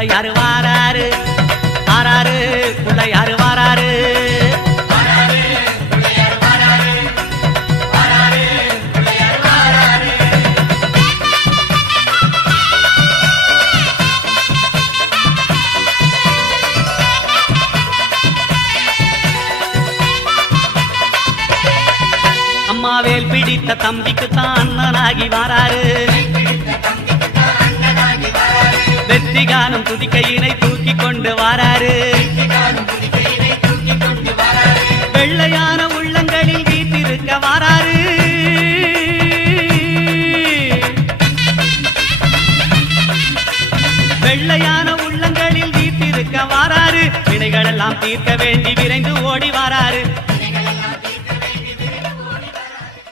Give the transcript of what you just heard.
பிள்ளையாரு வாராரு வாராரு பிள்ளையாரு வாராரு அம்மாவேல் பிடித்த தம்பிக்கு தான் அண்ணனாகி வாராரு வெற்றி காணும் துதிக்கையினை தூக்கி கொண்டு வாராரு வெள்ளையான உள்ளங்களில் வீட்டிருக்க வாராரு வெள்ளையான உள்ளங்களில் வீட்டிருக்க வாராரு வினைகளெல்லாம் தீர்க்க வேண்டி விரைந்து ஓடி வாராரு